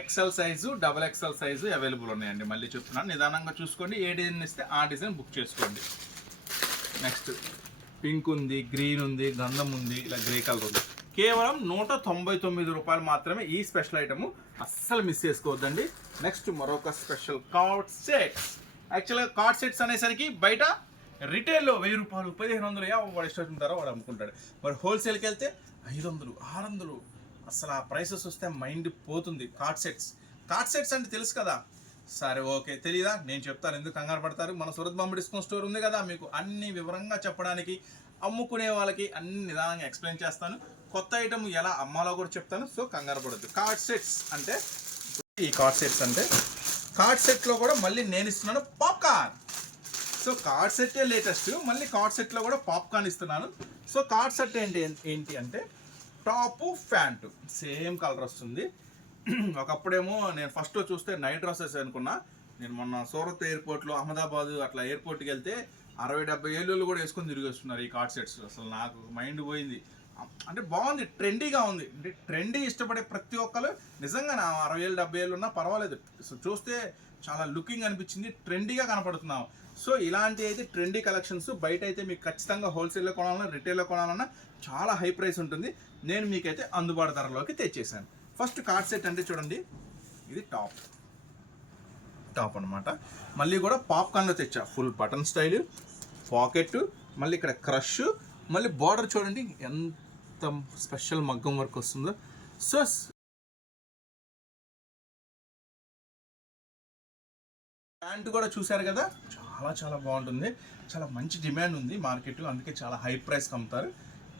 XL size double XL size available ఉన్నాయండి. మళ్ళీ చెప్తున్నాను. నిదానంగా చూసుకోండి. ఏ డిజైన్ ఇస్తే ఆ డిజైన్ బుక్ చేసుకోండి. నెక్స్ట్ పింక్ ఉంది గ్రీన్ ఉంది గంధం ఉంది ఇలా గ్రే కలర్ ఉంది. కేవలం నూట తొంభై తొమ్మిది రూపాయలు మాత్రమే ఈ స్పెషల్ ఐటమ్ అస్సలు మిస్ చేసుకోవద్దండి. నెక్స్ట్ మరొక స్పెషల్ కార్డ్ సెట్స్ యాక్చువల్గా కార్డ్ సెట్స్ అనేసరికి బయట రిటైల్లో వెయ్యి రూపాయలు పదిహేను వందలు యా వాడు ఇష్టం ఉంటారో వాడు అమ్ముకుంటాడు. మరి హోల్సేల్కి వెళ్తే ఐదు వందలు ఆరు వందలు అసలు ఆ ప్రైసెస్ వస్తే మైండ్ పోతుంది. కార్డ్ సెట్స్ కార్డ్ సెట్స్ అంటే తెలుసు కదా? సరే ఓకే తెలీదా? నేను చెప్తాను. ఎందుకు కంగారు పడతారు? మన సూరత్ బాంబు డిస్కౌంట్ స్టోర్ ఉంది కదా మీకు. అన్ని వివరంగా చెప్పడానికి అమ్ముకునే వాళ్ళకి అన్ని నిదానంగా ఎక్స్ప్లెయిన్ చేస్తాను. కొత్త ఐటమ్ ఎలా అమ్మాలో కూడా చెప్తాను. సో కంగారు పడద్దు. కార్డ్ సెట్స్ అంటే ఈ కార్డ్ సెట్స్ అంటే కార్డ్ సెట్లో కూడా మళ్ళీ నేను ఇస్తున్నాను పాప్కార్న్ సో కార్డ్ సెట్టే లేటెస్ట్ మళ్ళీ కార్డ్ సెట్లో కూడా పాప్కార్న్ ఇస్తున్నాను. సో కార్డ్ సెట్ ఏంటి ఏంటి అంటే టాప్ ప్యాంటు సేమ్ కలర్ వస్తుంది. ఒకప్పుడేమో నేను ఫస్ట్ చూస్తే నైట్ డ్రెస్సెస్ అనుకున్నా. నేను మొన్న సూరత్ ఎయిర్పోర్ట్లో అహ్మదాబాద్ అట్లా ఎయిర్పోర్ట్కి వెళ్తే అరవై డెబ్బై ఏళ్ళు కూడా వేసుకొని తిరిగి వస్తున్నారు ఈ కార్డ్ సెట్స్. అసలు నాకు మైండ్ పోయింది. అంటే బాగుంది ట్రెండీగా ఉంది. అంటే ట్రెండీ ఇష్టపడే ప్రతి ఒక్కరు నిజంగా నా అరవై ఏళ్ళు డెబ్బై ఏళ్ళు ఉన్నా పర్వాలేదు. సో చూస్తే చాలా లుకింగ్ అనిపించింది ట్రెండీగా కనపడుతున్నాం. సో ఇలాంటి అయితే ట్రెండీ కలెక్షన్స్ బయట అయితే మీకు ఖచ్చితంగా హోల్సేల్లో కొనాలన్నా రిటైల్లో కొనాలన్నా చాలా హై ప్రైస్ ఉంటుంది. నేను మీకైతే అందుబాటు ధరలోకి తెచ్చేసాను. ఫస్ట్ కార్డ్ సెట్ అంటే చూడండి. ఇది టాప్ టాప్ అనమాట మళ్ళీ కూడా పాప్కార్న్లో తెచ్చా. ఫుల్ బటన్ స్టైల్ పాకెట్ మళ్ళీ ఇక్కడ క్రష్ మళ్ళీ బార్డర్ చూడండి. ఎంత స్పెషల్ మగ్గం వర్క్ వస్తుందో. సో ప్యాంట్ కూడా చూశారు కదా? చాలా చాలా బాగుంటుంది. చాలా మంచి డిమాండ్ ఉంది మార్కెట్ అందుకే చాలా హై ప్రైస్కి అమ్ముతారు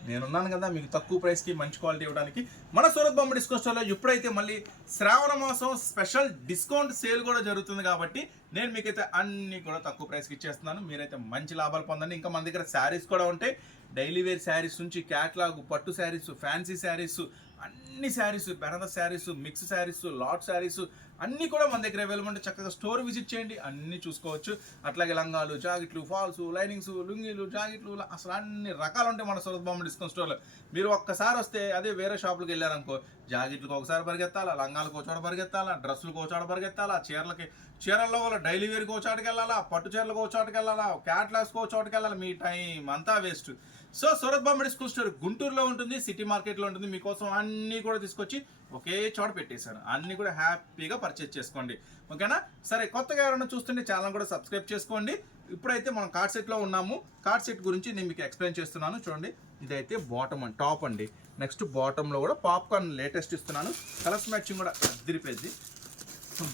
నేనున్నాను కదా మీకు తక్కువ ప్రైస్కి మంచి క్వాలిటీ ఇవ్వడానికి. మన సూరత్ బొమ్మ డిస్కౌంట్ స్టోర్లో ఇప్పుడైతే మళ్ళీ శ్రావణ మాసం స్పెషల్ డిస్కౌంట్ సేల్ కూడా జరుగుతుంది కాబట్టి నేను మీకైతే అన్ని కూడా తక్కువ ప్రైస్కి ఇచ్చేస్తున్నాను. మీరైతే మంచి లాభాలు పొందండి. ఇంకా మన దగ్గర శారీస్ కూడా ఉంటాయి. డైలీ వేర్ శారీస్ నుంచి క్యాట్లాగ్ పట్టు శారీస్ ఫ్యాన్సీ శారీస్ అన్ని శారీస్ బెరద శారీస్ మిక్స్ శారీస్ లాట్ శారీస్ అన్నీ కూడా మన దగ్గర అవైలబుల్ ఉంటాయి చక్కగా స్టోర్ విజిట్ చేయండి. అన్నీ చూసుకోవచ్చు. అట్లాగే లంగాలు జాకెట్లు ఫాల్స్ లైనింగ్స్ లుంగీలు జాకెట్లు అసలు అన్ని రకాలు ఉంటాయి మన సూరత్ బొమ్మ డిస్కౌంట్ స్టోర్లో మీరు ఒక్కసారి వస్తే అదే వేరే షాపులకు వెళ్ళారనుకో జాకెట్లకు ఒకసారి పరిగెత్తాలా లంగాలకు ఒకచోట పరిగెత్తాలా డ్రెస్సులకు ఒకచోట పరిగెత్తాలా చీరలకి చీరల్లో వాళ్ళ డైలీ వేర్కి ఒక చోటకి వెళ్ళాలా పట్టు చీరలకు ఒక చోటకి వెళ్ళాలా క్యాట్లాగ్స్కి ఒక చోటకి వెళ్ళాలి మీ టైం అంతా waste so Surat Bombay discount store గుంటూరులో ఉంటుంది సిటీ మార్కెట్లో ఉంటుంది. మీకోసం అన్నీ కూడా తీసుకొచ్చి ఒకే చోట పెట్టేశాను. అన్నీ కూడా హ్యాపీగా పర్చేజ్ చేసుకోండి. ఓకేనా? సరే కొత్తగా ఎవరైనా చూస్తుంటే ఛానల్ కూడా సబ్స్క్రైబ్ చేసుకోండి. ఇప్పుడైతే మనం కార్డ్ సెట్లో ఉన్నాము. కార్డ్ సెట్ గురించి నేను మీకు ఎక్స్ప్లెయిన్ చేస్తున్నాను. చూడండి ఇదైతే బాటమ్ అండి టాప్ అండి. నెక్స్ట్ బాటంలో కూడా పాప్కార్న్ లేటెస్ట్ ఇస్తున్నాను. కలర్స్ మ్యాచింగ్ కూడా అదిరిపోయింది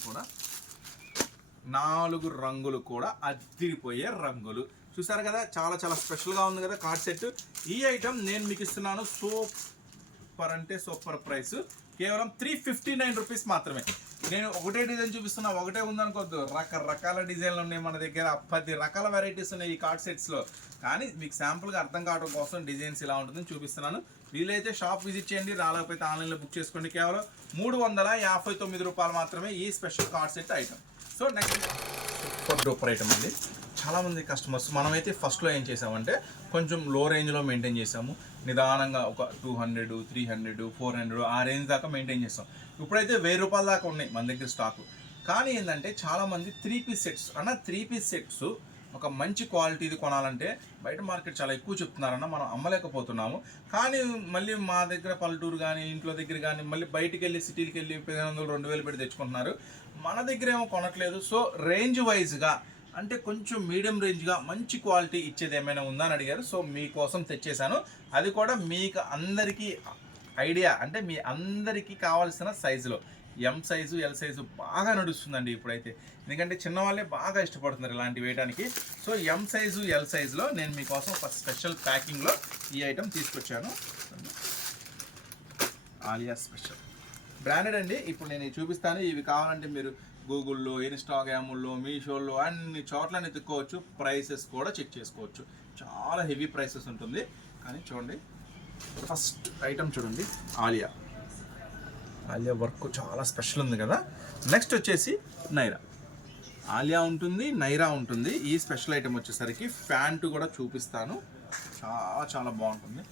కూడా నాలుగు రంగులు కూడా అదిరిపోయే రంగులు. చూసారు కదా చాలా చాలా స్పెషల్గా ఉంది కదా కార్డ్ సెట్ ఈ ఐటమ్ నేను మీకు ఇస్తున్నాను. సూపర్ అంటే సూపర్ ప్రైస్. కేవలం త్రీ ఫిఫ్టీ నైన్ రూపీస్ మాత్రమే. నేను ఒకటే డిజైన్ చూపిస్తున్నా ఒకటే ఉందనుకోవద్దు. రకరకాల డిజైన్లు ఉన్నాయి మన దగ్గర పది రకాల వెరైటీస్ ఉన్నాయి ఈ కార్డ్ సెట్స్లో కానీ మీకు శాంపుల్గా అర్థం కావడం కోసం డిజైన్స్ ఇలా ఉంటుందని చూపిస్తున్నాను. వీలైతే షాప్ విజిట్ చేయండి రాలేకపోతే ఆన్లైన్లో బుక్ చేసుకోండి. కేవలం మూడు వందల యాభై తొమ్మిది రూపాయలు మాత్రమే ఈ special card set item so next super duper item అండి. చాలామంది కస్టమర్స్ మనమైతే ఫస్ట్లో ఏం చేసామంటే కొంచెం లో రేంజ్లో మెయింటైన్ చేసాము. నిదానంగా ఒక two hundred three hundred four hundred ఆ రేంజ్ దాకా మెయింటైన్ చేస్తాం ఇప్పుడైతే వెయ్యి రూపాయల దాకా ఉన్నాయి మన దగ్గర స్టాక్ కానీ ఏంటంటే చాలామంది త్రీ పీస్ సెట్స్ అన్న త్రీ పీస్ సెట్స్ ఒక మంచి క్వాలిటీది కొనాలంటే బయట మార్కెట్ చాలా ఎక్కువ చెప్తున్నారన్న మనం అమ్మలేకపోతున్నాము. కానీ మళ్ళీ మా దగ్గర పల్లెటూరు కానీ ఇంట్లో దగ్గర కానీ మళ్ళీ బయటికి వెళ్ళి సిటీకి వెళ్ళి పదిహేను వందలు రెండు వేలు పెట్టి తెచ్చుకుంటున్నారు. మన దగ్గర ఏమో కొనట్లేదు. సో రేంజ్ వైజ్గా అంటే కొంచెం మీడియం రేంజ్గా మంచి క్వాలిటీ ఇచ్చేది ఏమైనా ఉందా అని అడిగారు. సో మీకోసం తెచ్చేసాను అది కూడా మీకు అందరికీ ఐడియా అంటే మీ అందరికీ కావాల్సిన సైజులో ఎం సైజు ఎల్ సైజు బాగా నడుస్తుందండి ఇప్పుడైతే. ఎందుకంటే చిన్నవాళ్ళే బాగా ఇష్టపడుతున్నారు ఇలాంటివి వేయడానికి సో ఎం సైజు ఎల్ సైజులో నేను మీకోసం ఒక స్పెషల్ ప్యాకింగ్లో ఈ ఐటెం తీసుకొచ్చాను. ఆలియా స్పెషల్. బ్రాండెడ్ అండి. ఇప్పుడు నేను చూపిస్తాను. ఇవి కావాలంటే మీరు గూగుల్లో ఇన్స్టాగ్రాముల్లో మీషోల్లో అన్ని చోట్ల ఎత్తుక్కోవచ్చు ప్రైసెస్ కూడా చెక్ చేసుకోవచ్చు. చాలా హెవీ ప్రైసెస్ ఉంటుంది. కానీ చూడండి ఫస్ట్ ఐటమ్ చూడండి ఆలియా. ఆలియా వర్క్ చాలా స్పెషల్ ఉంది కదా. నెక్స్ట్ వచ్చేసి నైరా. ఆలియా ఉంటుంది నైరా ఉంటుంది. ఈ స్పెషల్ ఐటమ్ వచ్చేసరికి ప్యాంటు కూడా చూపిస్తాను. చాలా చాలా బాగుంటుంది.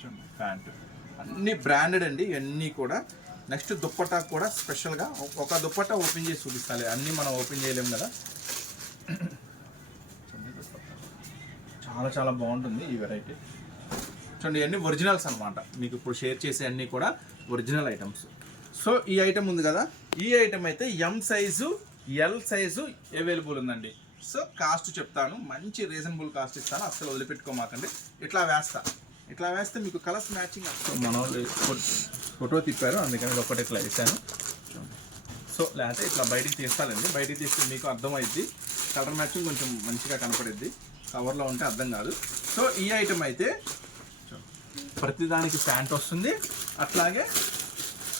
చూడండి ప్యాంటు. అన్ని బ్రాండెడ్ అండి ఇవన్నీ కూడా. నెక్స్ట్ దుప్పటా కూడా స్పెషల్గా ఒక దుప్పటా ఓపెన్ చేసి చూపిస్తాలి. అన్నీ మనం ఓపెన్ చేయలేము కదా. చాలా చాలా బాగుంటుంది ఈ వెరైటీ. చూడండి ఇవన్నీ ఒరిజినల్స్ అనమాట మీకు ఇప్పుడు షేర్ చేసే అన్నీ కూడా ఒరిజినల్ ఐటమ్స్. సో ఈ ఐటమ్ ఉంది కదా. ఈ ఐటమ్ అయితే M size L size available ఉందండి. సో కాస్ట్ చెప్తాను. మంచి రీజనబుల్ కాస్ట్ ఇస్తాను. అస్సలు వదిలిపెట్టుకోమాకండి. ఇట్లా వేస్తా. ఇట్లా వేస్తే మీకు కలర్స్ మ్యాచింగ్ మన ఫోటో తిప్పారు అందుకని ఒకటి ఇట్లా వేసాను సో లేకపోతే ఇట్లా బయటికి తీస్తానండి. బయటికి తీస్తే మీకు అర్థమైద్ది. కలర్ మ్యాచింగ్ కొంచెం మంచిగా కనపడిద్ది. కవర్లో ఉంటే అర్థం కాదు. సో ఈ ఐటమ్ అయితే ప్రతిదానికి ప్యాంట్ వస్తుంది. అట్లాగే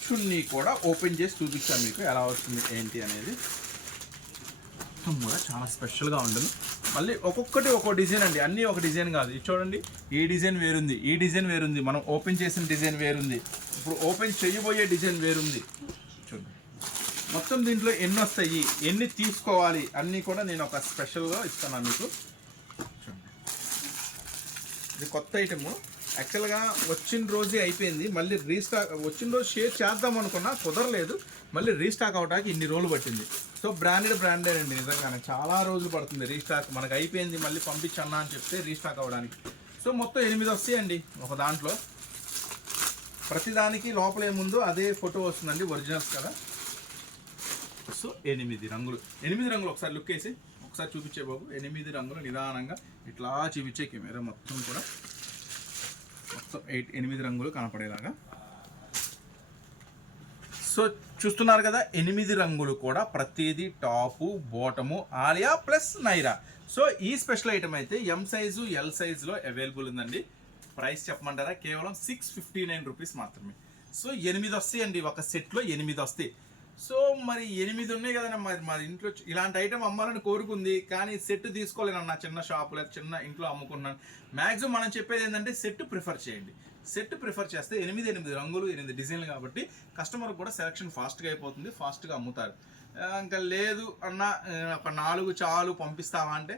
చున్నీ కూడా ఓపెన్ చేసి చూపిస్తాను మీకు ఎలా వస్తుంది ఏంటి అనేది. మొత్తం కూడా చాలా స్పెషల్గా ఉంటుంది. మళ్ళీ ఒక్కొక్కటి ఒక్కో డిజైన్ అండి. అన్నీ ఒక డిజైన్ కాదు. ఇది చూడండి ఈ డిజైన్ వేరుంది ఈ డిజైన్ వేరుంది. మనం ఓపెన్ చేసిన డిజైన్ వేరుంది. ఇప్పుడు ఓపెన్ చేయబోయే డిజైన్ వేరుంది. చూడండి మొత్తం దీంట్లో ఎన్ని వస్తాయి ఎన్ని తీసుకోవాలి అన్నీ కూడా నేను ఒక స్పెషల్గా ఇస్తాను మీకు. ఇది కొత్త ఐటమ్. యాక్చువల్గా వచ్చిన రోజే అయిపోయింది. మళ్ళీ రీస్టాక్ వచ్చిన రోజు షేర్ చేద్దాం అనుకున్నా కుదరలేదు. మళ్ళీ రీస్టాక్ అవడానికి ఇన్ని రోజులు పట్టింది. సో బ్రాండెడ్ బ్రాండెడ్ అండి నిజంగానే. చాలా రోజులు పడుతుంది రీస్టాక్. మనకు అయిపోయింది మళ్ళీ పంపించన్నా అని చెప్తే రీస్టాక్ అవ్వడానికి సో మొత్తం ఎనిమిది వస్తాయండి ఒక దాంట్లో. ప్రతిదానికి లోపల ఏముందో అదే ఫోటో వస్తుందండి ఒరిజినల్స్ కదా. సో ఎనిమిది రంగులు. ఎనిమిది రంగులు ఒకసారి లుక్ వేసి ఒకసారి చూపించే బాబు. ఎనిమిది రంగులు నిదానంగా ఇట్లా చూపించే కెమెరా మొత్తం కూడా. మొత్తం ఎయిట్ ఎనిమిది రంగులు కనపడేలాగా. సో చూస్తున్నారు కదా ఎనిమిది రంగులు కూడా ప్రతిదీ top bottom Alia plus Naira. So ఈ స్పెషల్ ఐటమ్ అయితే ఎం సైజు ఎల్ సైజులో అవైలబుల్ ఉందండి. ప్రైస్ చెప్పమంటారా? కేవలం సిక్స్ ఫిఫ్టీ నైన్ రూపీస్ మాత్రమే. సో ఎనిమిది వస్తాయండి ఒక సెట్లో ఎనిమిది వస్తాయి. సో మరి ఎనిమిది ఉన్నాయి కదండి మరి మా ఇంట్లో ఇలాంటి ఐటమ్ అమ్మాలని కోరుకుంది. కానీ సెట్ తీసుకోలేనన్నా. చిన్న షాపులో చిన్న ఇంట్లో అమ్ముకున్నాను. మ్యాక్సిమం మనం చెప్పేది ఏంటంటే సెట్ ప్రిఫర్ చేయండి. సెట్ ప్రిఫర్ చేస్తే ఎనిమిది ఎనిమిది రంగులు ఎనిమిది డిజైన్లు కాబట్టి కస్టమర్ కూడా సెలక్షన్ ఫాస్ట్గా అయిపోతుంది. ఫాస్ట్గా అమ్ముతారు. ఇంకా లేదు అన్న ఒక నాలుగు చాలు పంపిస్తావా అంటే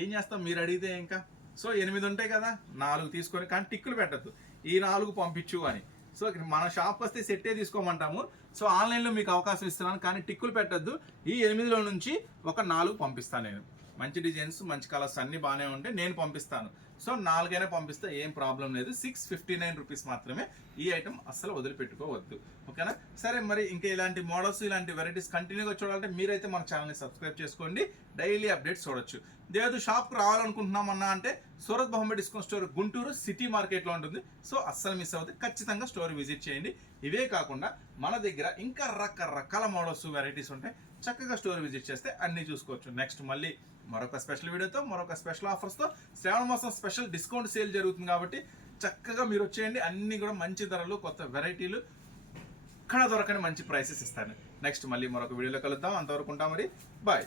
ఏం చేస్తాం మీరు అడిగితే ఇంకా. సో ఎనిమిది ఉంటాయి కదా నాలుగు తీసుకొని కానీ టిక్కులు పెట్టద్దు. ఈ నాలుగు పంపించు అని. సో మన షాప్ వస్తే సెట్టే తీసుకోమంటాము. సో ఆన్లైన్లో మీకు అవకాశం ఇస్తున్నాను కానీ టిక్కులు పెట్టద్దు. ఈ ఎనిమిదిలో నుంచి ఒక నాలుగు పంపిస్తాను నేను. మంచి డిజైన్స్ మంచి కలర్స్ అన్నీ బాగానే ఉంటాయి నేను పంపిస్తాను. సో నాలుగైనా పంపిస్తే ఏం ప్రాబ్లం లేదు. సిక్స్ ఫిఫ్టీ నైన్ రూపీస్ మాత్రమే ఈ ఐటమ్ అస్సలు వదిలిపెట్టుకోవద్దు. ఓకేనా? సరే మరి ఇంకా ఇలాంటి మోడల్స్ ఇలాంటి వెరైటీస్ కంటిన్యూగా చూడాలంటే మీరైతే మన ఛానల్ని సబ్స్క్రైబ్ చేసుకోండి. డైలీ అప్డేట్స్ చూడొచ్చు. లేదు షాప్కి రావాలనుకుంటున్నామన్నా అంటే సూరత్ బొమ్మ డిస్కౌంట్ స్టోర్ గుంటూరు సిటీ మార్కెట్లో ఉంటుంది. సో అస్సలు మిస్ అవుతుంది ఖచ్చితంగా స్టోర్ విజిట్ చేయండి. ఇవే కాకుండా మన దగ్గర ఇంకా రకరకాల మోడల్స్ వెరైటీస్ ఉంటాయి చక్కగా స్టోర్ విజిట్ చేస్తే అన్నీ చూసుకోవచ్చు. నెక్స్ట్ మళ్ళీ మరొక స్పెషల్ వీడియోతో మరొక స్పెషల్ ఆఫర్స్తో శ్రావణ మాసం స్పెషల్ డిస్కౌంట్ సేల్ జరుగుతుంది కాబట్టి చక్కగా మీరు వచ్చేయండి. అన్నీ కూడా మంచి ధరలు కొత్త వెరైటీలు ఇక్కడ దొరకని మంచి ప్రైసెస్ ఇస్తాను. నెక్స్ట్ మళ్ళీ మరొక వీడియోలో కలుద్దాం. అంతవరకు ఉంటాం మరి. బాయ్